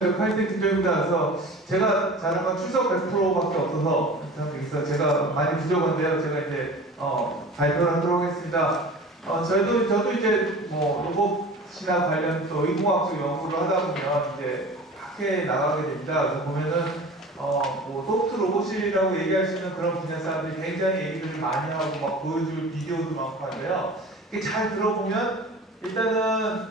카이스트 팀장입니다. 그래서 제가 잘한 건 출석 100%밖에 없어서 제가 많이 부족한데요. 제가 이제 발표를 하도록 하겠습니다. 저도 이제 뭐 로봇이나 관련 또 인공학적 연구를 하다 보면 이제 밖에 나가게 됩니다. 그래서 보면은 뭐 소프트 로봇이라고 얘기할 수 있는 그런 분야 사람들이 굉장히 얘기들을 많이 하고 막 보여줄 비디오도 많고 한데요. 이게 잘 들어보면 일단은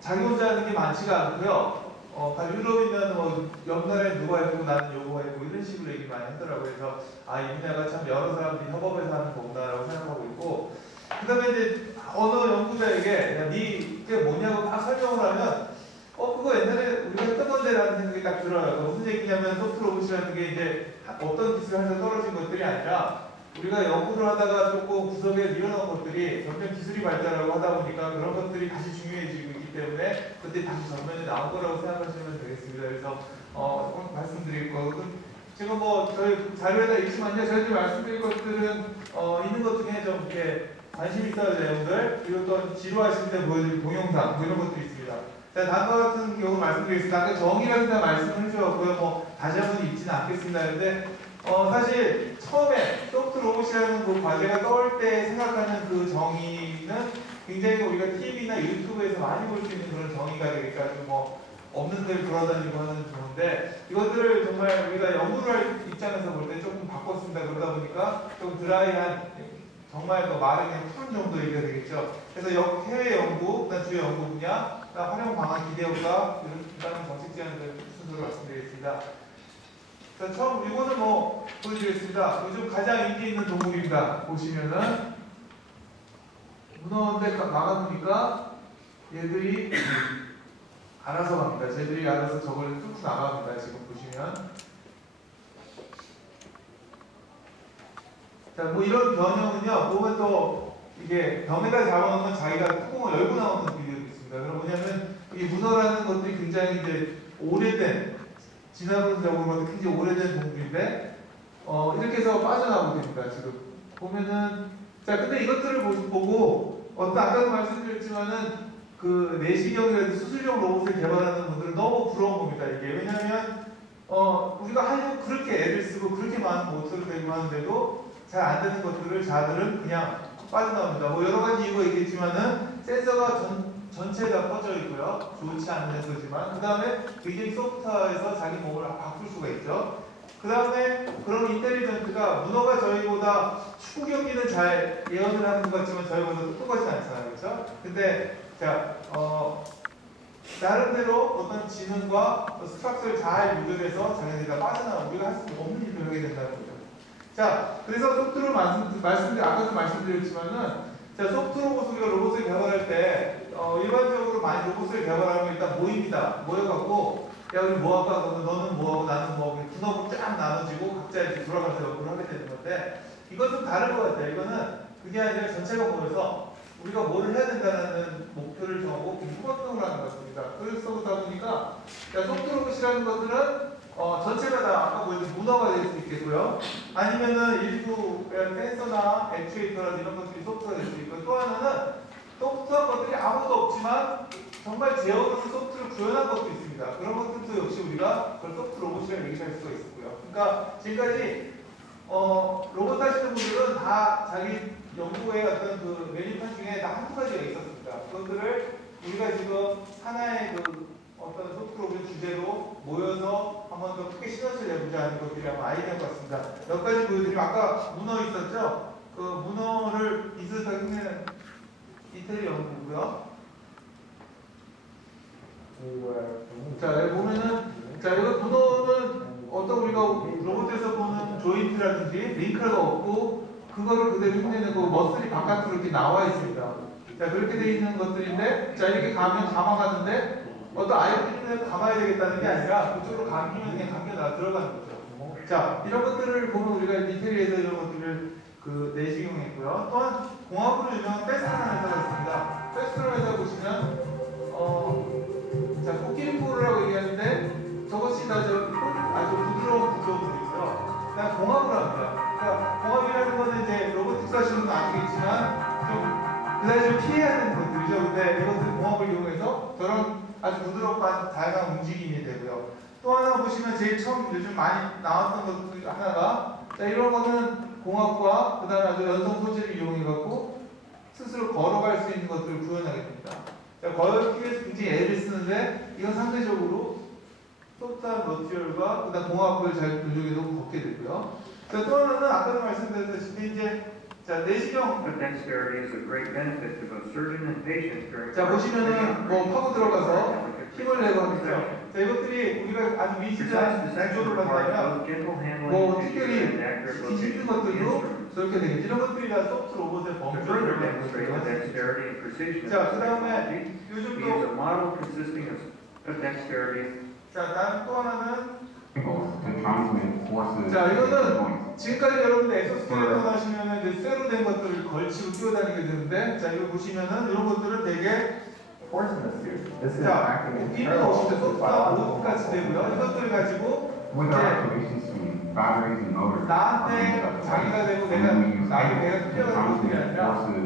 자기 혼자 하는 게 많지가 않고요. 유럽이면 뭐 옆나라에 누가 있고 나는 요거가 있고 이런 식으로 얘기 많이 하더라고요. 그래서 이 분야가 참 여러 사람들이 협업해서 하는 거구나라고 생각하고 있고, 그 다음에 이제 언어 연구자에게 야, 이게 뭐냐고 딱 설명을 하면 그거 옛날에 우리가 했던 건데라는 생각이 딱 들어요. 무슨 얘기냐면 소프트 로봇이라는 게 이제 어떤 기술을 해서 떨어진 것들이 아니라 우리가 연구를 하다가 조금 구석에 밀어넣은 것들이 점점 기술이 발달하고 하다 보니까 그런 것들이 다시 중요해지고 있기 때문에 그때 다시 전면에 나온 거라고 생각하시면 되겠습니다. 그래서 오늘 말씀드릴 거는 지금 뭐 저희 자료에다 있지만요. 저희들이 말씀드릴 것들은 있는 것 중에 좀 이렇게 관심 있어야 할 내용들, 그리고 또 지루하실 때 보여드릴 동영상 뭐 이런 것들이 있습니다. 자, 다음과 같은 경우 말씀드리겠습니다. 아까 정의라는 데 말씀을 해주셨고요. 뭐 다시 한 번 읽지는 않겠습니다. 그런데 사실 처음에 소프트 로봇이라는 그 과제가 떠올 때 생각하는 그 정의는 굉장히 우리가 TV나 유튜브에서 많이 볼 수 있는 그런 정의가 되니까 좀 뭐 없는 데를 돌아다니고 하는 좋은데, 이것들을 정말 우리가 연구를 할 입장에서 볼 때 조금 바꿨습니다. 그러다 보니까 좀 드라이한, 정말 더 말이 그냥 푸른 정도 얘기가 되겠죠. 그래서 해외 연구, 그다음 주요 연구 분야, 그다음 활용 방안 기대 효과, 그다음 정책 제안들 순서로 말씀드리겠습니다. 자, 처음 이거는 뭐 보여드리겠습니다. 요즘 가장 인기 있는 동물입니다. 보시면은 문어인데 막아놓으니까 얘들이 알아서 갑니다. 쟤들이 알아서 저걸 뚫고 나갑니다. 지금 보시면. 자, 뭐 이런 변형은요, 보면 또 이게 병에다 잡아놓으면 자기가 뚜껑을 열고 나오는 비디오도 있습니다. 그럼 뭐냐면 이 문어라는 것들이 굉장히 이제 오래된, 진화론적으로 굉장히 오래된 동물인데 이렇게 해서 빠져나오게 됩니다. 지금 보면은, 자, 근데 이것들을 보고 아까도 말씀드렸지만은 그 내시경이라든지 수술용 로봇을 개발하는 분들은 너무 부러운 겁니다. 이게 왜냐하면 우리가 하려고 그렇게 애를 쓰고 그렇게 많은 모터를 대고 하는데도 잘 안 되는 것들을 자들은 그냥 빠져나옵니다. 뭐 여러 가지 이유가 있겠지만은 센서가 전체에 다 퍼져 있고요. 좋지 않은 센서지만 그 다음에 굉장히 소프트웨어에서 자기 몸을 바꿀 수가 있죠. 그 다음에 그런 인텔리전트가 문어가 저희보다 축구 경기는 잘 예언을 하는 것 같지만 저희보다 똑똑하지 않잖아요. 그렇죠? 근데 자, 나름대로 어떤 지능과 스트럭처를 잘 유도해서 자기네들이 다 빠져나오고 우리가 할 수 없는 일을 하게 된다는 거죠. 자, 그래서 소프트로 아까도 말씀드렸지만은, 자, 소프트 로봇을 개발할 때 일반적으로 많이 로봇을 개발하면 일단 모입니다. 모여갖고 야, 우리 뭐 할까? 너는 뭐하고 나는 뭐하고 분업을 쫙 나눠지고 각자 이렇게 돌아가면서 연구를 하게 되는 건데, 이건 좀 다른 것 같아요. 이거는 그게 아니라 전체가 모여서 우리가 뭘 해야 된다는 목표를 정하고 공부활동을 하는 것입니다. 그러다 보니까 소프트 로봇이라는 것들은 전체가 다 아까 보여준 문어가 될 수 있겠고요. 아니면은 일부 센서나 액추에이터나 이런 것들이 소프트가 될 수 있고, 또 하나는 소프트한 것들이 아무도 없지만 정말 제어로서 소프트를 구현한 것도 있습니다. 그런 것들도 역시 우리가 그걸 소프트 로봇이라고 얘기할 수가 있고요. 그러니까 지금까지 로봇 하시는 분들은 다 자기 연구의 어떤 그 메뉴판 중에 다 한두 가지가 있었습니다. 그것들을 우리가 지금 하나의 그 어떤 소프트 로봇 주제로 모여서 한 번 더 크게 시너지를 내보자 하는 것들이 아마 아이디어 같습니다. 몇 가지 보여드리면, 아까 문어 있었죠? 그 문어를 비슷하게 흉내낸 이태리 연구고요. 자, 여기 보면은, 자, 이거 문어는 어떤 우리가 로봇에서 보는 조인트라든지 링크가 없고, 그거를 그대로 흉내내고 머슬이 바깥으로 이렇게 나와 있습니다. 자, 그렇게 되어 있는 것들인데, 자, 이렇게 가면 감아가는데, 어떤 아이들을 감아야 되겠다는 게 아니라 그쪽으로 감기면 그냥 감겨 들어가는 거죠. 자, 이런 것들을 보면 우리가 이태리에서 이런 것들을 그 내시경했고요. 또한 공학으로 유명한 페스트라는 회사가 있습니다. 페스트라는 회사 보시면 자, 코끼리포르라고 얘기하는데 저것이 다 아주 부드러운 구조물이 있어요. 그냥 공학을 합니다. 그러니까 공학이라는 거는 이제 로보틱스 하시는 건 아니겠지만 좀 그다지 좀 피해야 되는 것들이죠. 근데 이것들 공학을 이용해서 저런 아주 부드럽고 다양한 움직임이 되고요. 또 하나 보시면 제일 처음 요즘 많이 나왔던 것 중에 하나가 자 이런 거는 공학과 그 다음에 아주 연성 소재를 이용해갖고 스스로 걸어갈 수 있는 것들을 구현하게 됩니다. 자, 걸기 위해서 굉장히 애를 쓰는데 이건 상대적으로 소프트한 머티리얼과 그 다음 공학을 잘 조정해서 걷게 되고요. 자, 또 하나는 아까도 말씀드렸다시피 이제 자, 내시경 자, 보시면은 뭐 파고 들어가서 힘을 내고 하겠죠. 자, 이것들이 우리가 아주 미지근한 구조를 한다면 뭐 특별히 힘든 것들도 저렇게 되겠죠. 이런 것들이 다 소프트 로봇의 범주를 자, 그 다음에 요즘도 자, 다음 또 하나는 자, 이거는 지금까지 여러분들 엑소스켈레톤 하시면은 이제 쇠로 된 것들을 걸치고 뛰어다니게 되는데, 자, 이거 보시면은 이런 것들은 되게 자, 이런 옷인데 소프트한 옷같이 되고요. 이것들을 가지고 나한테 자기가 되고 내가 뛰어가는 것들이 아니라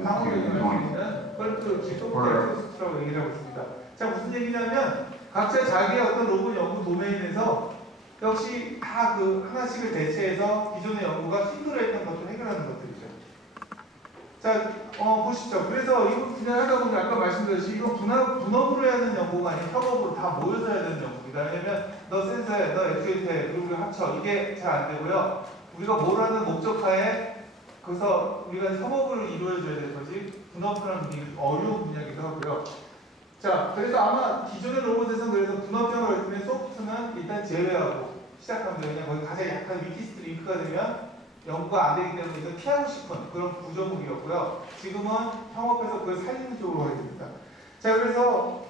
상호작용을 할 수 있는 그걸 또 소프트 엑소스라고 얘기를 하고 있습니다. 자, 무슨 얘기냐면 각자 자기의 어떤 로봇 연구 도메인에서 역시 다 그 하나씩을 대체해서 기존의 연구가 힘들어했던 것들을 해결하는 것들이죠. 자, 보시죠. 그래서 이거 그냥 하다 보니 아까 말씀드렸듯이 이거 분업으로 해야 되는 연구가 아니라 협업으로 다 모여서 해야 되는 연구입니다. 왜냐면 너 센서에, 너 액추에이터에, 그리고 우리가 합쳐. 이게 잘 안 되고요. 우리가 뭘 하는 목적하에 그래서 우리가 협업을 이루어줘야 되는 거지 분업이라는 분이 어려운 분야이기도 하고요. 자, 그래서 아마 기존의 로봇에서는 그래서 분업형을 할 때 소프트는 일단 제외하고 시작하면 돼요. 그냥 거기 가장 약간 위키스트 링크가 되면 연구가 안 되기 때문에 이건 피하고 싶은 그런 구조물이었고요. 지금은 협업해서 그걸 살리는 쪽으로 가야 됩니다. 자, 그래서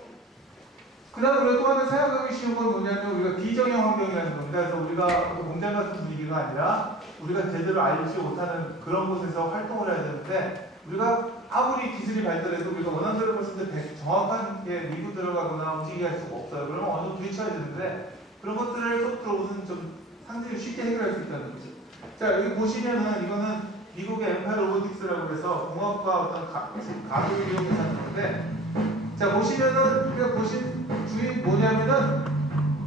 그 다음에 우리가 또 하나 생각하기 쉬운 건 뭐냐면 우리가 비정형 환경이라는 겁니다. 그래서 우리가 공장 같은 분위기가 아니라 우리가 제대로 알지 못하는 그런 곳에서 활동을 해야 되는데 우리가 아무리 기술이 발달해도 우리가 원하는 대로 봤을 때 정확하게 밀고 들어가거나 움직이게 할 수가 없어요. 그러면 어느 정도 부딪혀야 되는데 그런 것들을 소프트 로봇은 좀 상당히 쉽게 해결할 수 있다는 거죠. 자, 여기 보시면은 이거는 미국의 엠파이어 로보틱스라고 해서 공학과 어떤 가격을 이용해서 하는 건데 자, 보시면은 우리가 보신 주인 뭐냐면은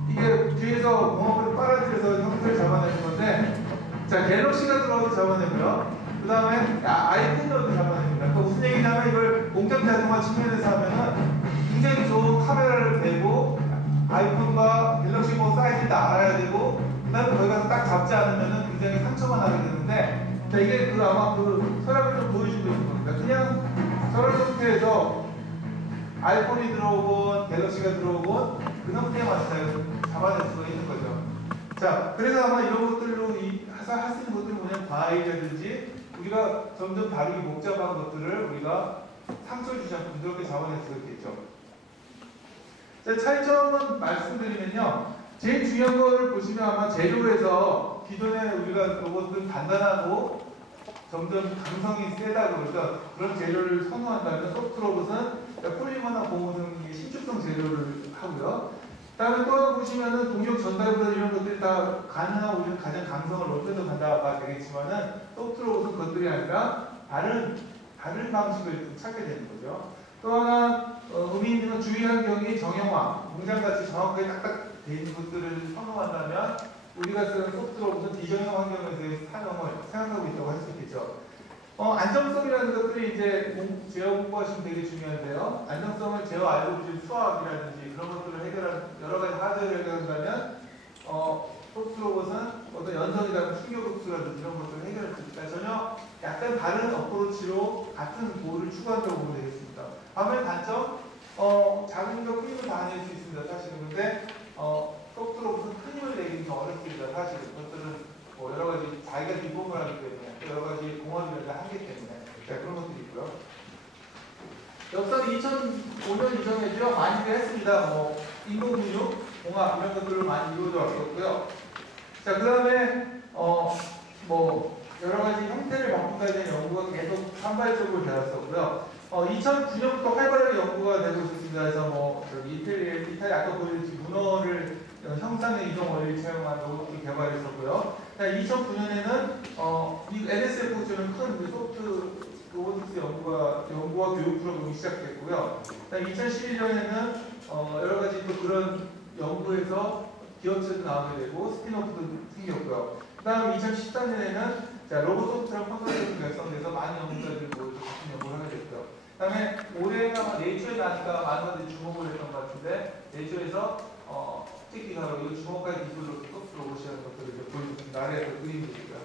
이게 뒤에서 공학을 빨아들여서 형태를 잡아내는 건데 자, 갤럭시가 들어가도 잡아내고요. 그 다음에 아이폰으로도 잡아냅니다. 또 무슨 얘기냐면 이걸 공장 자동화 측면에서 하면은 굉장히 좋은 카메라를 대고 아이폰과 갤럭시 뭐 사이즈를 알아야 되고 그 다음에 거기 가서 딱 잡지 않으면은 굉장히 상처가 나게 되는데 자, 이게 그 아마 그 서랍을 좀 보여주고 있는 겁니다. 그냥 서랍 상태에서 아이폰이 들어오건 갤럭시가 들어오건 그 형태에 맞춰서 잡아낼 수가 있는 거죠. 자, 그래서 아마 이런 것들로 할 수 있는 것들이 뭐냐면 과일이라든지 우리가 점점 다루기 복잡한 것들을 우리가 상처를 주지 않고 부드럽게 잡아낼 수가 있겠죠. 자, 차이점은 말씀드리면요. 제일 중요한 거를 보시면 아마 재료에서 기존에 우리가 로봇은 단단하고 점점 강성이 세다 그러죠. 그런 재료를 선호한다면 소프트 로봇은 폴리머나 고무 등 신축성 재료를 하고요. 다음에 또 하나 보시면은 동력 전달보다 이런 것들이 다 가능한 우리는 가장 강성을 높여서 간다가 되겠지만은 소프트 로봇은 그것들이 아니라 다른 방식을 찾게 되는 거죠. 또 하나 의미 있는 건 주위 환경이 정형화, 공장같이 정확하게 딱딱 돼 있는 것들을 선호한다면 우리가 쓰는 소프트 로봇은 비정형 환경에서의 사용을 생각하고 있다고 할 수 있겠죠. 안정성이라는 것들이 이제 제어 공부하시면 되게 중요한데요. 안정성을 제어 알고리즘 수학이라든지 그런 것들을 해결한 여러 가지 하드웨어를 해결한다면 소프트 로봇은 어떤 연성이라든지 충격 흡수라든지 이런 것들을 해결할 수 있다. 전혀 약간 다른 어프로치로 같은 고를 추구한다고 보면 되겠습니다. 반면 단점, 작은 힘과 큰 힘을 다 낼 수 있습니다. 사실은. 근데 소프트 로봇은 큰 힘을 내기는 더 어렵습니다. 사실은. 그것들은 뭐 여러 가지 자기가 비법을 하기 때문에 여러 가지 공학을 하기 때문에 자, 그런 것들이 있고요. 역사는 2005년 이전에도요 많이들 했습니다. 뭐 인공근육, 공학 이런 것들을 많이 이루어져 왔었고요. 자, 그 다음에 뭐 여러 가지 형태를 바꾼다에 대한 연구가 계속 산발적으로 되었었고요. 2009년부터 활발하게 연구가 되고 있습니다. 그래서 뭐 저기 이탈리 아까 보여드린 문어를 형상의 이동 원리를 사용한 로봇을 개발했었고요. 2009년에는 이 NSF 저는 큰 소프트 로보틱스 연구와 교육 프로그램이 시작됐고요. 2011년에는 여러 가지 또 그런 연구에서 기업체도 나오게 되고 스피노프도 생겼고요. 그다음 2014년에는 로봇 소프트웨어 컨sortium이 결성돼서 많은 연구자들이 모여서 같은 연구를 하게 됐고요. 그다음에 올해가 네이처에 나니까 많은 분들이 주목을 했던 것 같은데 네이처에서 특히 바로 이 주목할 기술로 소프트 로봇이라는 것들을 이제 보여줬습니다. 아래에 그림들이고요.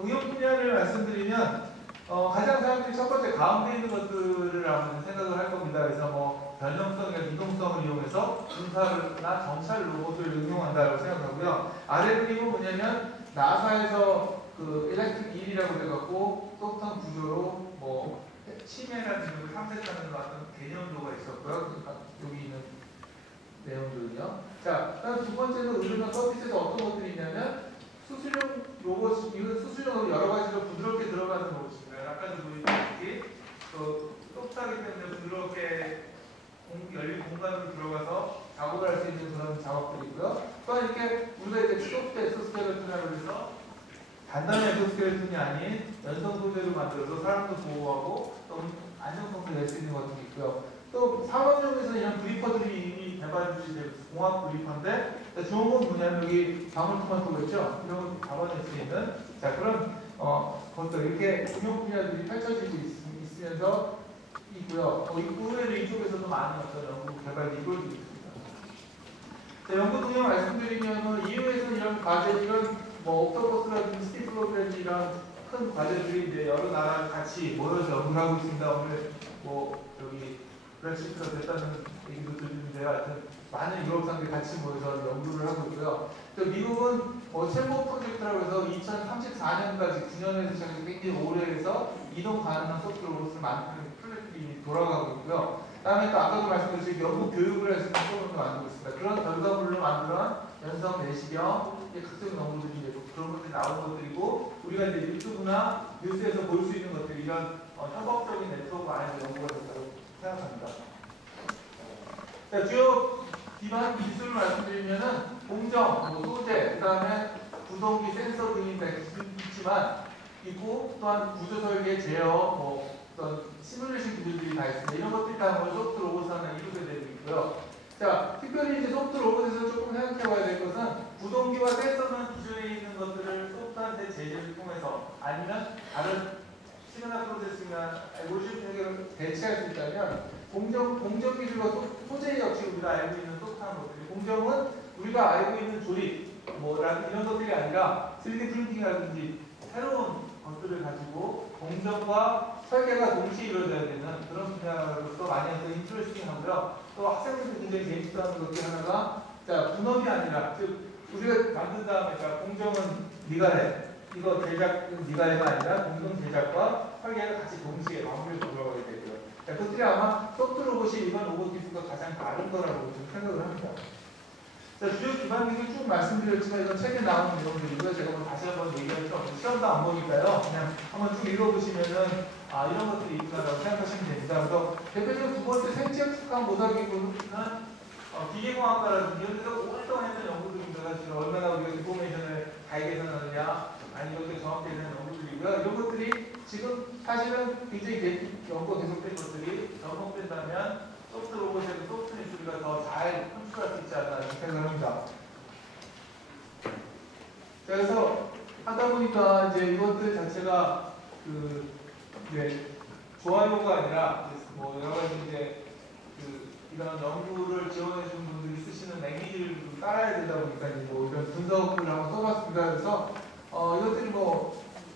응용 분야를 말씀드리면 가장 사람들이 첫 번째 가운데 있는 것들을 아마 생각을 할 겁니다. 그래서 뭐 변형성이나 이동성을 이용해서 군사나 정찰 로봇을 응용한다고 생각하고요. 아래 그림은 뭐냐면 나사에서 그 일렉트릭 1이라고 돼갖고 소프트한 구조로 뭐 치매라든지 탐색하는 어떤 개념도가 있었고요. 여기 있는 내용들은요. 자, 그다음 두 번째는 의료용 서비스에서 어떤 것들이 있냐면 수술용 로봇, 이건 수술용으로 여러 가지로 부드럽게 들어가는 로봇입니다. 아까도 보여드렸듯이 소프트하기 때문에 부드럽게 열린 공간으로 들어가서 작업을 할 수 있는 그런 작업들이고요. 또한 이렇게 우리가 이제 소프트 엑소스켈레톤이라고 해서 단단한 엑소스켈레톤이 아닌 연성 소재로 만들어서 사람도 보호하고 또 안정성도 낼 수 있는 것들이 있고요. 또 산업용에서 이런 브리퍼들이 이미 개발되고 공학 브리퍼인데 좋은 건 뭐냐면 여기 방울토마토가 있죠. 이런 거 잡아낼 수 있는 그런 것들 이렇게 응용 분야들이 펼쳐지고 있으면서 있고요. 의외로 이쪽에서도 많은 어떤 연구 개발이 이루어지고 있습니다. 자, 연구 동향 말씀드리면 이후에서 이런 과제, 이런 뭐 옥토퍼스라든지 스티플로그라든지 이런 큰 과제들이 이제 여러 나라 같이 모여서 연구를 하고 있습니다. 오늘 뭐 저기 브렉시트가 됐다는 얘기도 들리는데요. 하여튼 많은 유럽 상들이 같이 모여서 연구를 하고 있고요. 또 미국은 챔버 프로젝트라고 해서 2034년까지 9년에서 시작해서 굉장히 오래 해서 이동 가능한 소프트 로봇을 만드는 프로젝트가 돌아가고 있고요. 다음에 또 아까도 말씀드렸듯이 연구 교육을 할 수 있는 프로그램을 만들고 있습니다. 그런 결과물로 만든 연성 내시경 각종 연구들이 이제 그런 것들이 나온 것들이고 우리가 이제 유튜브나 뉴스에서 볼 수 있는 것들이 이런 협업적인 네트워크 안에서 연구가 됐다고 생각합니다. 자, 주요 기반 기술을 말씀드리면은 공정, 소재, 그 다음에 구동기, 센서 등이 있지만 있고 또한 구조 설계, 제어, 어떤 시뮬레이션 기술들이 다 있습니다. 이런 것들이 다 소프트 로봇 하나 이루게 되고 있고요. 자, 특별히 이제 소프트 로봇에서 조금 생각해봐야 될 것은 구동기와 센서는 기존에 있는 것들을 소프트한테 제재를 통해서 아니면 다른 시그널 프로세싱이나 알고리즘 해결을 대체할 수 있다면 공정 기술과 소재 역시 우리가 알고 있는 소프트한 것들이 공정은 우리가 알고 있는 조립 이런 것들이 아니라 3D 프린팅이라든지 새로운 것들을 가지고 공정과 설계가 동시에 이루어져야 되는 그런 분야로서 많이 인트레스팅 하고요. 또 학생들도 굉장히 재밌어하는 것 중에 하나가 분업이 아니라 즉 우리가 만든 다음에 공정은 네가 해. 이거 제작은 네가 해가 아니라 공정 제작과 설계가 같이 동시에 마무리로 돌아가게 되고요. 그것들이 아마 소프트 로봇이 일반 로봇 기술과 가장 다른 거라고 좀 생각을 합니다. 자, 주요 기반 기술 쭉 말씀드렸지만 이건 책에 나오는 내용들이고요. 제가 오늘 다시 한번 얘기할 필요 없고 시험도 안 보니까요. 그냥 한번 쭉 읽어보시면은 이런 것들이 있구나라고 생각하시면 됩니다. 그래서 대표적으로 두 번째 생체학 측강 모사기구는 기계공학과라든지 이런 데서 오랫동안 했던 연구들입니다. 지금 얼마나 우리가 인포메이션을 잘 계산하느냐 아니면 이렇게 정확히 되는 연구들이고요. 이런 것들이 지금 사실은 굉장히 연구가 계속된 것들이 접목된다면 소프트 로봇에도 소프트 기술이 더 잘 흡수할 수 있지 않나 생각을 합니다. 그래서 하다 보니까 이제 이것들 자체가 좋아요가 아니라 여러 가지 이제 이런 연구를 지원해 주는 분들이 쓰시는 랭귀지를 따라야 되다 보니까 이런 분석을 한번 써봤습니다. 그래서 이것들이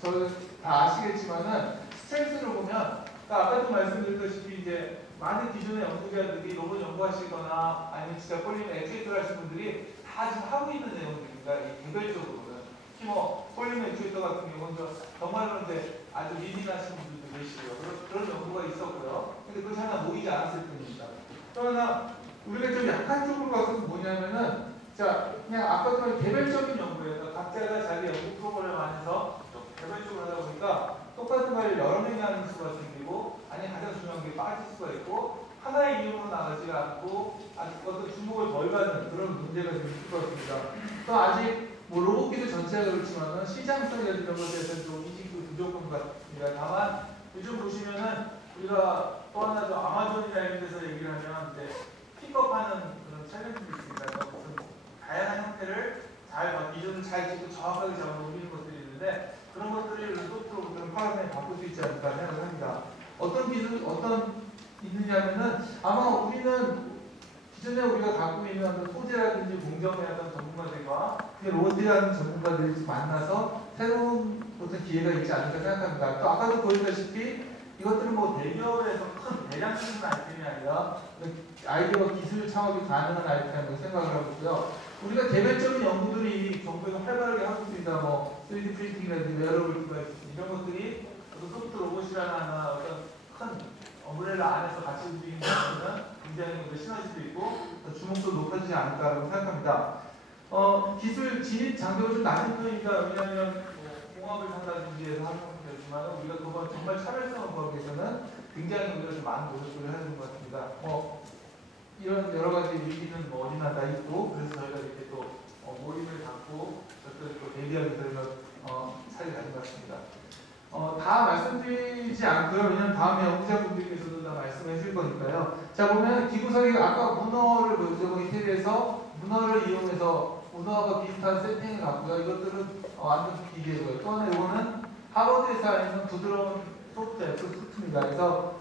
저는 다 아시겠지만은 스트렝스를 보면 아까도 말씀드렸다시피 이제 많은 기존의 연구자들이 로봇 연구하시거나 아니면 진짜 폴리머 액추에이터를 하시는 분들이 다 지금 하고 있는 내용들입니다. 개별적으로는 특히 폴리머 액추에이터 같은 경우는 정말로 이제 아주 미진하신 분들도 계시고요. 그런 연구가 있었고요. 근데 그것이 하나 모이지 않았을 뿐입니다. 또 하나 우리가 좀 약한 쪽으로 가서 뭐냐면은 그냥 아까도 말한 개별적인 연구예요. 각자가 자기 연구 프로그램 안에서 개별적으로 하다 보니까 똑같은 말을 여러 명이 하는 수가 생기고 아니 가장 중요한 게 빠질 수가 있고 하나의 이름으로 나가지 않고 어떤 주목을 덜 받는 그런 문제가 좀 있을 것 같습니다. 또 아직 로봇 기술 전체가 그렇지만은 시장성이라든지 이런 것에 대해서는 좀 인식도 부족한 것 같습니다. 다만 요즘 보시면은 우리가 또 하나 더 아마존이나 이런 데서 얘기를 하면 이제 픽업하는 그런 챌린지도 있습니다. 무슨 다양한 형태를 기준을 잘 찍고 정확하게 잡아 옮기는 것들이 있는데 그런 것들이 소프트로부터는 파란색에 바꿀 수 있지 않을까 생각을 합니다. 어떤 있느냐면은 아마 우리는 기존에 우리가 갖고 있는 어떤 소재라든지 공정의 어떤 전문가들과 로봇이라는 전문가들이 만나서 새로운 어떤 기회가 있지 않을까 생각합니다. 또 아까도 보였다시피 이것들은 뭐 대기업에서 큰 대량 쓰는 아이템이 아니라 아이디어와 기술 창업이 가능한 아이템이라고 생각을 하고 있고요. 우리가 개별적인 연구들이 정부에서 활발하게 하고 있습니다. 뭐 3D 프린팅이라든지 웨어러블 디바이스 이런 것들이 어떤 소프트 로봇이라는 어떤 큰 어브렐라 안에서 같이 움직이는 것은 굉장히 시너지도 있고 주목도 높아지지 않을까라고 생각합니다. 기술 진입 장벽이 좀 낮은 편이니까 왜냐하면 공학을 한다든지 해서 하는 것이지만 우리가 그건 정말 차별성을 구하기 위해서는 굉장히 우리가 좀 많은 노력들을 해야 되는 것 같습니다. 이런 여러 가지 위기는 어디나 다 있고 그래서 저희가 이렇게 또 몰입을 갖고 저들 또 대비하기 위해서 차를 가진 것 같습니다. 다 말씀드리지 않고요. 왜냐하면 다음에 연구자분들께서도 다 말씀해 주실 거니까요. 자, 보면 기구석이 아까 문어를 보여주고 인테리어에서 문어를 이용해서 문어와 비슷한 세팅을 갖고요. 이것들은 완전 기계고요. 또 하나 이거는 하버드에서 있는 부드러운 소프트입니다. 그래서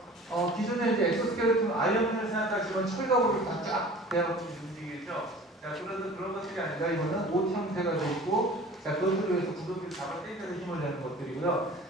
기존에 이제 엑소스켈레톤 아이언맨을 생각하시면 철갑으로 다 쫙 대하고 움직이겠죠. 자, 그런 것들이 아니라 이거는 옷 형태가 되어 있고, 자, 그것들을 위해서 구동기를 잡아 당겨서 힘을 내는 것들이고요.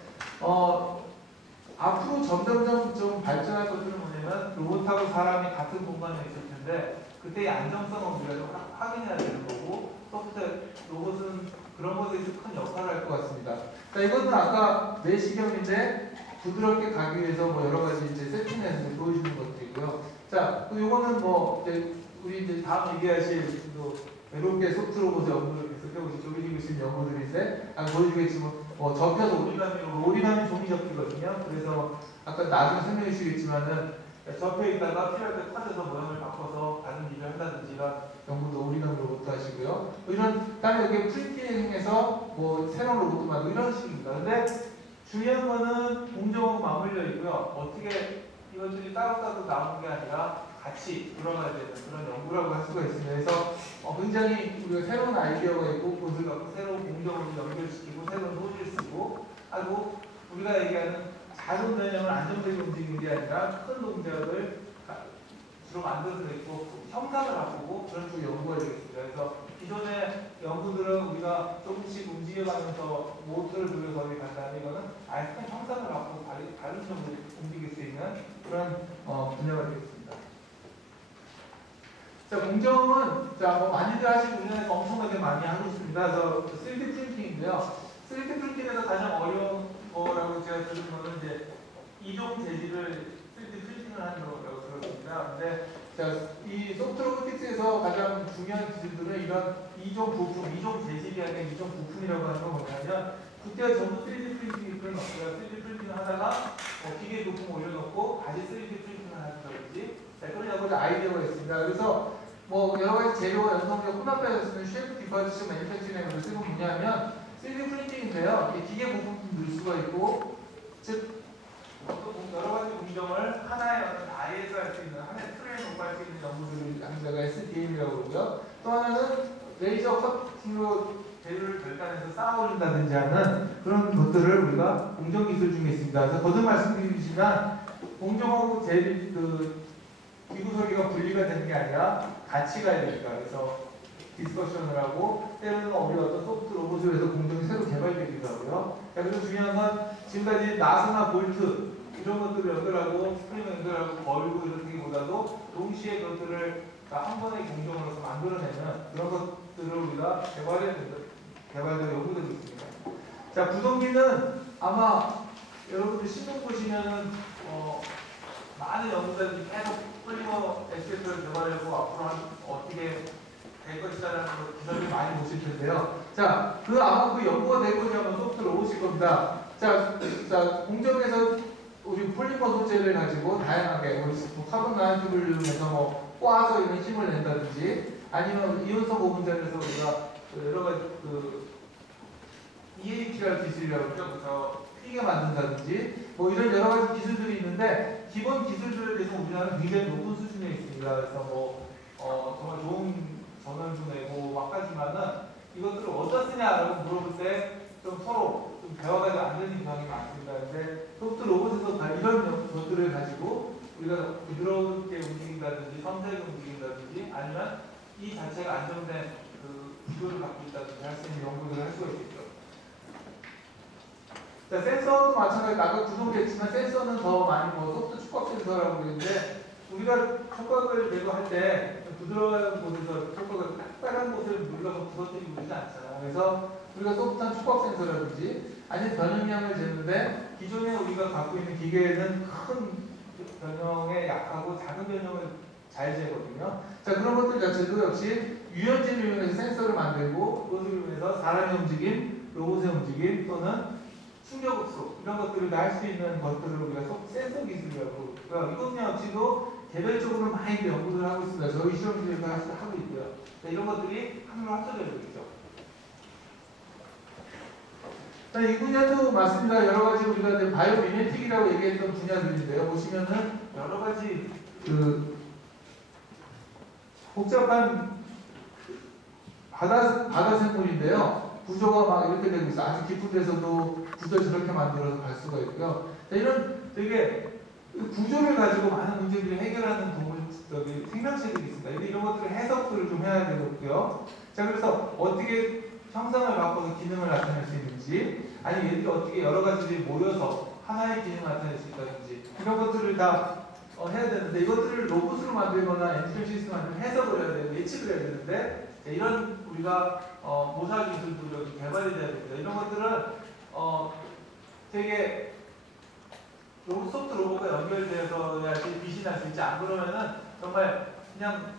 앞으로 점점점 좀 발전할 것들은 뭐냐면 로봇하고 사람이 같은 공간에 있을 텐데 그때의 안정성을 우리가 좀 확인해야 되는 거고 소프트 로봇은 그런 것에 있어서 큰 역할을 할 것 같습니다. 자, 이것은 아까 내시경인데 부드럽게 가기 위해서 뭐 여러 가지 이제 세팅해서 보여주는 것들이고요. 자, 또 요거는 뭐 이제 우리 이제 다음 얘기하실 외롭게 소프트 로봇의 연구를 계속해보시 조리시고 연구들인데 보여주겠지만 접혀서 오리감이 종이 접히거든요. 그래서 아까 나중에 설명해 주시겠지만은 접혀 있다가 필요할 때 터져서 모양을 바꿔서 다른 일을 한다든지 이런 연구도 오리감 로봇도 하시고요. 이런 다음에 여기 프린팅해서 뭐 새로운 로봇도 만들고 이런 식입니다. 근데 중요한 거는 공정하고 맞물려 있고요. 어떻게 이것들이 따로따로 나오는 게 아니라 같이 돌아가야 되는 그런 연구라고 할 수가 있습니다. 그래서 굉장히 우리가 새로운 아이디어가 있고 그것을 갖고 새로운 공정으로 연결시키고 새로운 소지를 쓰고 하고 우리가 얘기하는 자동 변형을 안정되게 움직이는 게 아니라 큰 동작을 주로 만들어서 있고 형상을 바꾸고 그런 쪽의 연구가 되겠습니다. 그래서 기존의 연구들은 우리가 조금씩 움직여가면서 모터를 돌려서 어디 간다는 이거는 아예 큰 형상을 바꾸고 다른 쪽으로 움직일 수 있는 그런 분야가 되겠습니다. 자, 공정은 많이들 하시고 우리나라에서 엄청나게 많이 하고 있습니다. 그래서 3D 프린팅인데요. 3D 프린팅에서 가장 어려운 거라고 제가 들은 거는 이제 이종 재질을 3D 프린팅을 하는 거라고 들었습니다. 근데 이 소프트 로보틱스에서 가장 중요한 기술들은 이런 이종 부품, 이종 재질이 아니라 이종 부품이라고 하는 건 뭐냐면 그때가 전부 3D 프린팅이 그런 없어요. 3D 프린팅을 하다가 기계 부품 올려놓고 다시 3D 프린팅을 하든지 그런 여러 가지 아이디어가 있습니다. 그래서 뭐 여러 가지 재료와 연동력 혼합해서 쓰는 쉐이프 디파지션 매니팩처링을 쓰는 분야하면 3D 프린팅인데요. 기계 부품 넣을 수가 있고, 즉 여러 가지 공정을 하나의 어떤 다리에서 할 수 있는 하나의 틀에 놓고 할 수 있는 연구들을 하는 데가 SDM이라고 그러고요. 또 하나는 레이저 커팅으로 재료를 결단해서 쌓아 올린다든지 하는 그런 것들을 우리가 공정 기술 중에 있습니다. 그래서 거듭 말씀드리지만 공정하고 기구 설계가 분리가 되는 게 아니라 같이 가야 되니까 그래서 디스커션을 하고 때로는 우리 어떤 소프트 로봇을 해서 공정이 새로 개발되기도 하고요. 그래서 중요한 건 지금까지 나스나 볼트 이런 것들을 연결하고 스프링 연결하고 걸고 이렇게보다도 동시에 그것들을 한 번의 공정으로서 만들어내는 그런 것들을 우리가 개발되고 연구되고 있습니다. 자, 구동기는 아마 여러분들 신문 보시면은 많은 연구자들이 계속 폴리머 에스테트를 개발하고 앞으로 어떻게 될 것이라는 기사를 많이 보실 텐데요. 자, 아마 그 연구가 될 거냐면 소프트 로봇일 겁니다. 자, 공정에서 우리 폴리머 소재를 가지고 다양하게 카본 나노튜브를 이용해서 꽈서 이런 힘을 낸다든지 아니면 이온성 오븐젤에서 우리가 여러 가지 EAT라는 기술이라고 그러죠. 그래서 뛰게 만든다든지 뭐 이런 여러 가지 기술들이 있는데 기본 기술들에 대해서 우리나라는 굉장히 높은 수준에 있습니다. 그래서 뭐 정말 좋은 전원도 내고 막 하지만은 이것들을 어디다 쓰냐라고 물어볼 때 좀 서로 좀 대화가 안 되는 경향이 많습니다. 근데 소프트 로봇에서 다 이런 것들을 가지고 우리가 부드럽게 움직인다든지 섬세하게 움직인다든지 아니면 이 자체가 안정된 그 구조를 갖고 있다든지 할 수 있는 연구들을 할 수가 있겠죠. 자, 센서도 마찬가지로 아까 구동도 했지만 센서는 더 많이 뭐 소프트 촉각 센서라고 그러는데 우리가 촉각을 제거할 때 부드러운 곳에서 촉각을 딱딱한 곳을 눌러서 부서뜨리고 그러지 않잖아요. 그래서 우리가 소프트한 촉각 센서라든지 아니면 변형량을 재는데 기존에 우리가 갖고 있는 기계에는 큰 변형에 약하고 작은 변형을 잘 재거든요. 자, 그런 것들 자체도 역시 유연진을 이용해서 센서를 만들고 그것을 이용해서 사람의 움직임, 로봇의 움직임 또는 충격흡수 이런 것들을 다 할 수 있는 것들을 우리가 센서 기술이라고 그러니까 이것 역시도 개별적으로 많이 연구를 하고 있습니다. 저희 실험실에서 하고 있고요. 자, 이런 것들이 하나로 합쳐져야 되겠죠. 자, 이 분야도 맞습니다. 여러 가지 우리가 바이오미메틱이라고 얘기했던 분야들인데요. 보시면은 여러 가지 그 복잡한 바다 생물인데요. 구조가 막 이렇게 되고 있어요. 아주 깊은 데서도 구조를 저렇게 만들어서 갈 수가 있고요. 자, 이런 되게 구조를 가지고 많은 문제들을 해결하는 생명체들이 있습니다. 이런 것들을 해석들을 좀 해야 되겠고요. 자, 그래서 어떻게 형상을 바꿔서 기능을 나타낼 수 있는지, 아니면 얘들이 어떻게 여러 가지들이 모여서 하나의 기능을 나타낼 수 있다든지, 이런 것들을 다 해야 되는데, 이것들을 로봇으로 만들거나 엔지니어 시스템 만들면 해석을 해야 되고, 예측을 해야 되는데, 이런 우리가 모사 기술도 개발이 돼야 됩니다. 이런 것들은 되게 소프트 로봇과 연결되어야지 빛이 날 수 있지. 안 그러면은 정말 그냥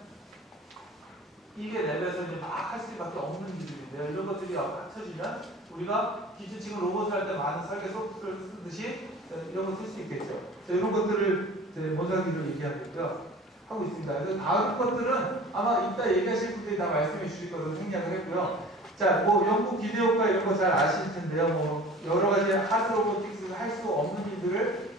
이게 랩에서 이제 막 할 수밖에 없는 기술인데요. 이런 것들이 합쳐지면 우리가 기존 지금 로봇을 할 때 많은 설계 소프트를 쓰듯이 이런 거 쓸 수 있겠죠. 이런 것들을 모사기로 하고 있습니다. 그래서 다음 것들은 아마 이따 얘기하실 분들이 다 말씀해 주실 것으로 생략을 했고요. 자, 뭐 연구 기대효과 이런 거 잘 아실 텐데요. 뭐 여러 가지 하드 로보틱스를 할 수 없는 일들을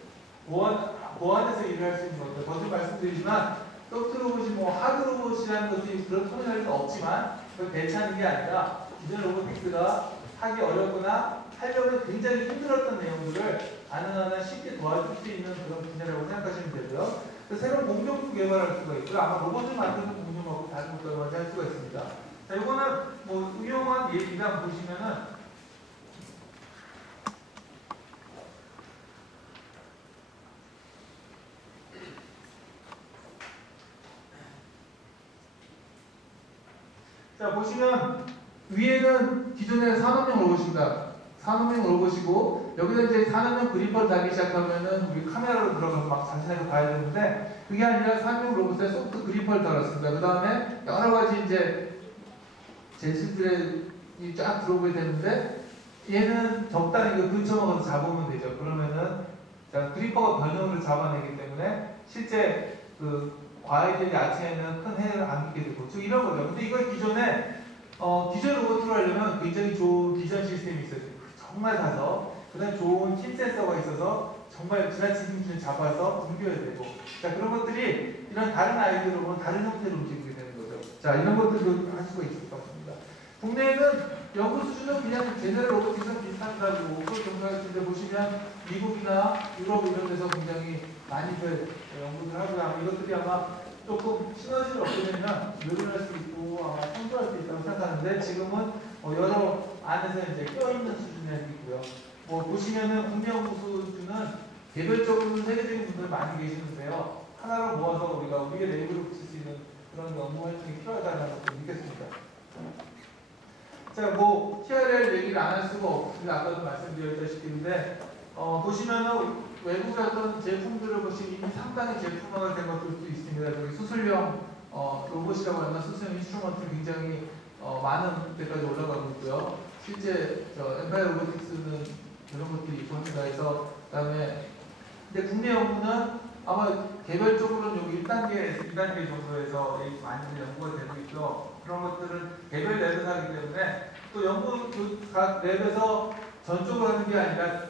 보완해서 일을 할 수 있는 것들. 거듭 말씀드리지만 소프트 로봇이 뭐 하드 로봇이라는 것이 그런 터미널도 없지만 그걸 대체하는 게 아니라 기존 로보틱스가 하기 어렵거나 하려면 굉장히 힘들었던 내용들을 가능한 쉽게 도와줄 수 있는 그런 분야라고 생각하시면 되고요. 새로운 공정도 개발할 수가 있고요. 아마 로봇을 만드는 공정하고 다른 것들을 먼저 할 수가 있습니다. 자, 이거는 뭐 유용한 예기가 보시면은 자, 보시면 위에는 기존의 산업용 로봇입니다. 산업용 로봇이고 여기서 이제 산업용 그리퍼를 달기 시작하면은 우리 카메라로 들어가서 막 자신하게 봐야 되는데 그게 아니라 산업용 로봇에 소프트 그리퍼를 달았습니다. 그 다음에 여러 가지 이제 제시들이 쫙 들어오게 되는데 얘는 적당히 그 근처만 잡으면 되죠. 그러면은 그리퍼가 변형을 잡아내기 때문에 실제 그 과일들 야채에는 큰 해를 안 끼게 되고 즉 이런 거죠. 근데 이걸 기존에 기존 로봇으로 하려면 굉장히 좋은 비전 시스템이 있어요. 정말 사서 그다음에 좋은 힘 센서가 있어서 정말 지나친 힘을 잡아서 옮겨야 되고 자 그런 것들이 이런 다른 아이들로는 다른 형태로 움직이게 되는 거죠. 자 이런 것들도 할 수가 있을 것 같습니다. 국내에는 연구 수준은 그냥 제너럴 로보틱스랑 비슷하다고 그걸 정리하는데 보시면 미국이나 유럽 이런 데서 굉장히 많이들 연구를 하고요. 이것들이 아마 조금 시너지를 얻게 되면 늘어날 수 있고 아마 성장할 수 있다고 생각하는데 지금은 여러 안에서 이제 껴있는 수준에 있고요. 뭐 보시면은 국내 연구 수준은 개별적으로는 세계적인 분들 많이 계시는데요. 하나로 모아서 우리가 우리의 레이블을 붙일 수 있는 그런 연구 활동이 필요하다는 것을 믿겠습니다. 자, 뭐 TRL 얘기를 안 할 수가 없습니다. 아까도 말씀드렸다시피인데 보시면은 외국의 어떤 제품들을 보시면 이미 상당히 제품화가 된 것들도 있습니다. 저기 수술용 로봇이라고 하면 수술용 인스트루먼트 굉장히 많은 데까지 올라가고 있고요. 실제 엠파이어 로보틱스는 그런 것들이 있고 합니다. 그래서 그다음에 근데 국내 연구는 아마 개별적으로는 여기 1단계, 2단계 정도에서 많이 연구가 되고 있죠. 그런 것들은 개별 랩에서 하기 때문에 또 연구 각 랩에서 전적으로 하는 게 아니라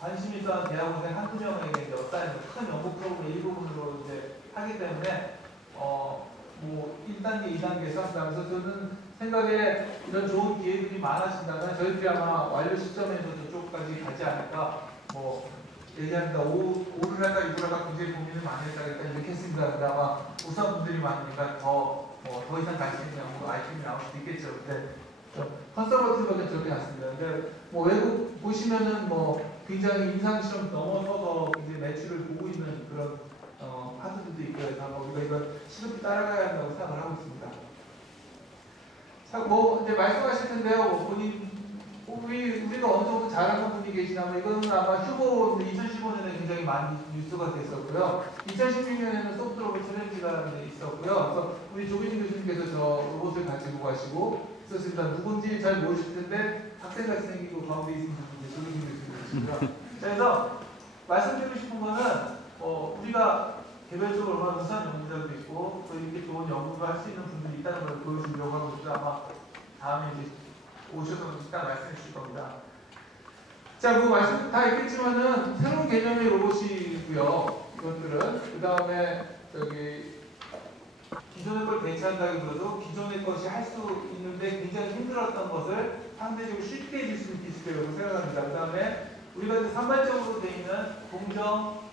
관심 있어 하는 대학원생 한두 명에게 이제 어사인을 큰 연구 프로그램의 일부분으로 이제 하기 때문에 뭐 1단계, 2단계 쌓는다면서 저는 생각에 이런 좋은 기회들이 많아진다면 저희들이 아마 완료 시점에서 저쪽까지 가지 않을까 뭐 얘기합니다. 5를 할까 6를 할까 굉장히 고민을 많이 했다가 일단 이렇게 했습니다. 근데 아마 우수한 분들이 많으니까 더 이상 갈 수 있는 연구 아이템이 나올 수도 있겠죠. 근데 컨서버티브하게 저렇게 갔습니다. 근데 뭐 외국 보시면은 뭐 굉장히 임상시험 넘어서서 이제 매출을 보고 있는 그런 파트들도 있고 해서 우리가 이걸 시급히 따라가야 한다고 생각을 하고 있습니다. 자, 뭐 이제 말씀하실 텐데요. 우리가 어느 정도 잘하는 분이 계시냐면 이거는 아마 휴보 2015년에 굉장히 많이 뉴스가 됐었고요. 2016년에는 소프트로봇 챌린지가 있었고요. 그래서 우리 조빈 교수님께서 저 로봇을 가지고 가시고 있었습니다. 누군지 잘 모르실 텐데 학생같이 생기고 가운데 있는 분이 조빈 교수님이시고요. 그래서 말씀드리고 싶은 거는 우리가 개별적으로 얼마나 우수한 연구자도 있고 또 이렇게 좋은 연구를 할 수 있는 분들이 있다는 걸 보여주려고 하고 있죠. 아마 다음에 이제 오셔서 일단 말씀해 주실 겁니다. 자, 그 말씀 다 있겠지만은 새로운 개념의 로봇이고요. 이것들은 그 다음에 기존의 걸 대체한다기보다도 기존의 것이 할 수 있는데 굉장히 힘들었던 것을 상대적으로 쉽게 해줄 수 있는 기술이라고 생각합니다. 그 다음에 우리가 이제 산발적으로 되어 있는 공정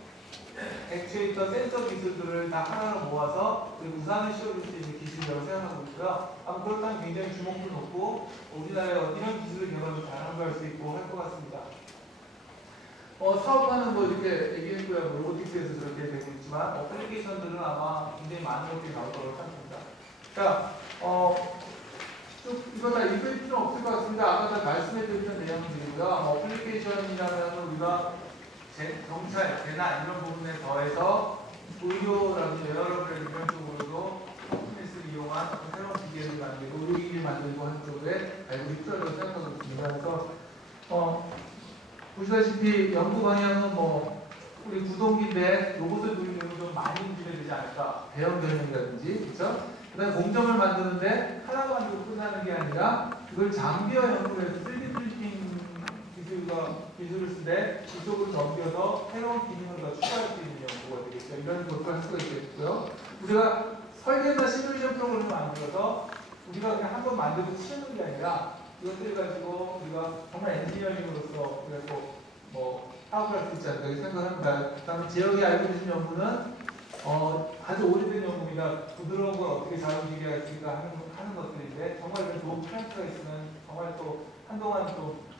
액추에이터 센서 기술들을 다 하나로 모아서 우산을 씌워줄 수 있는 기술이라고 생각하고 있고요. 아마 그렇다면 굉장히 주목도 높고 우리나라에 이런 기술을 개발을 잘 한발할 수 있고 할 것 같습니다. 사업하는 뭐 이렇게 얘기했고요. 뭐 로보틱스에서 저렇게 되고 있지만 어플리케이션들은 아마 굉장히 많은 것들이 나올 거라고 생각합니다. 자, 쭉 이거 다 읽을 필요는 없을 것 같습니다. 아까 다 말씀해드렸던 내용들이고요. 어플리케이션이라면 우리가 경찰, 재난 이런 부분에 더해서 의료라든지 웨어러블 이런 쪽으로도 피트니스를 이용한 새로운 기계를 만들고 의료기기를 만들고 하는 쪽에 알고 필요하다고 생각하고 있습니다. 그래서 보시다시피 연구 방향은 뭐 우리 구동기인데 로봇을 돌리려면 좀 많이 움직여야 되지 않을까? 배열 결명이라든지 그렇죠? 그다음에 공정을 만드는데 하나만 만들고 끝나는 게 아니라 그걸 장비화 연구를 해서 3D 프린팅 기술을 쓰되 이쪽으로 넘겨서 새로운 기능을 더 추가할 수 있는 연구가 되겠죠. 이런 것도 할 수가 있겠고요. 우리가 설계나 시뮬레이션 프로그램을 만들어서 우리가 그냥 한번 만들고 치우는 게 아니라 이것들을 가지고 우리가 정말 엔지니어링으로서 우리가 뭐 사업을 할 수 있지 않을까 생각합니다. 그 다음에 지역이 알고 계신 연구는 아주 오래된 연구입니다. 부드러운 걸 어떻게 잘 움직여야 할까 하는 것들인데 정말 이런 좋은 프렌트가 있으면 정말 또 한동안 또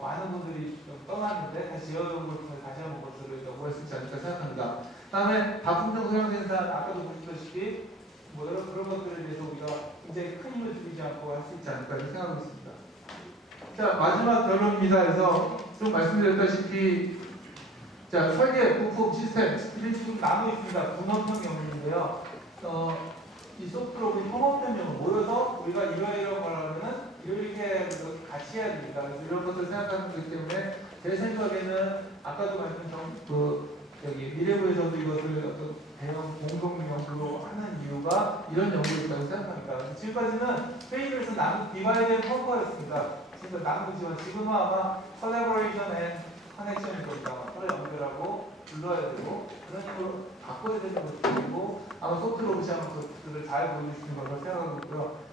많은 분들이 좀 떠났는데 다시 여러분을 통해 다시 한번 그것들을 연구할 수 있지 않을까 생각합니다. 그 다음에 다품종 소형 생산 아까도 보셨다시피 뭐 여러 그런 것들에 대해서 우리가 굉장히 큰 힘을 들이지 않고 할 수 있지 않을까 생각하고 있습니다. 자, 마지막 결론입니다. 그래서 좀 말씀드렸다시피 자, 설계, 부품, 시스템 이런 지금 나눠 있습니다. 분업형 영역인데요. 이 소프트로 협업변형을 모여서 우리가 이러이러한 걸 하면은 이렇게 같이 해야 됩니다. 그래서 이런 것들을 생각하는 거기 때문에 제 생각에는 아까도 말씀드린 여기 미래부에서도 이것을 어떤 대형 공동 연구로 하는 이유가 이런 연구가 있다고 생각합니다. 지금까지는 회의를 해서 나누 디바이드 펑커였습니다. 지금 나누지만 지금은 아마 컬래버레이션 앤 커넥션일 겁니다. 서로 연결하고 불러야 되고 그런 식으로 바꿔야 되는 것들이고 아마 소프트 로봇이 하는 것들을 잘 보여줄 수 있는 거라고 생각하고 있고요.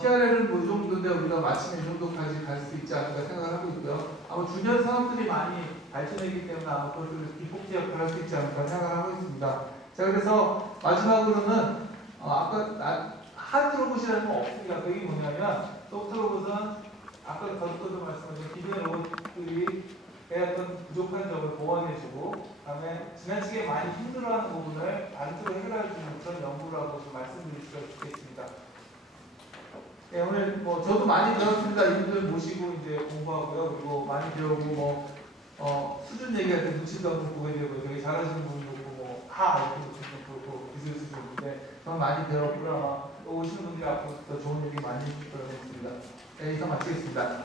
TRL은 뭐 이 정도인데 우리가 마침내 이 정도까지 갈 수 있지 않을까 생각을 하고 있고요. 아마 주변 산업들이 많이 발전했기 때문에 아마 그것을 기폭제 역할을 할 수 있지 않을까 생각을 하고 있습니다. 자, 그래서 마지막으로는 아까 하드 로봇이라는 건 없습니다. 그게 뭐냐면 소프트 로봇은 아까 저도 말씀하신 기존의 로봇들이 어떤 부족한 점을 보완해주고 그다음에 지나치게 많이 힘들어하는 부분을 다른 쪽으로 해결할 수 있는 그런 연구라고 좀 말씀드릴 수가 있겠습니다. 네, 오늘 뭐 저도 많이 배웠습니다. 이분들 모시고 이제 공부하고요. 그리고 많이 배우고 수준 얘기할 때 눈치도 한번 보게 되고 되게 잘하시는 분도 있고 이렇게 놓치는 그렇고 기술 수준인데 저는 많이 배웠고요. 아마 오시는 분들이 앞으로 더 좋은 얘기 많이 해주실 거라고 믿습니다. 네, 이상 마치겠습니다.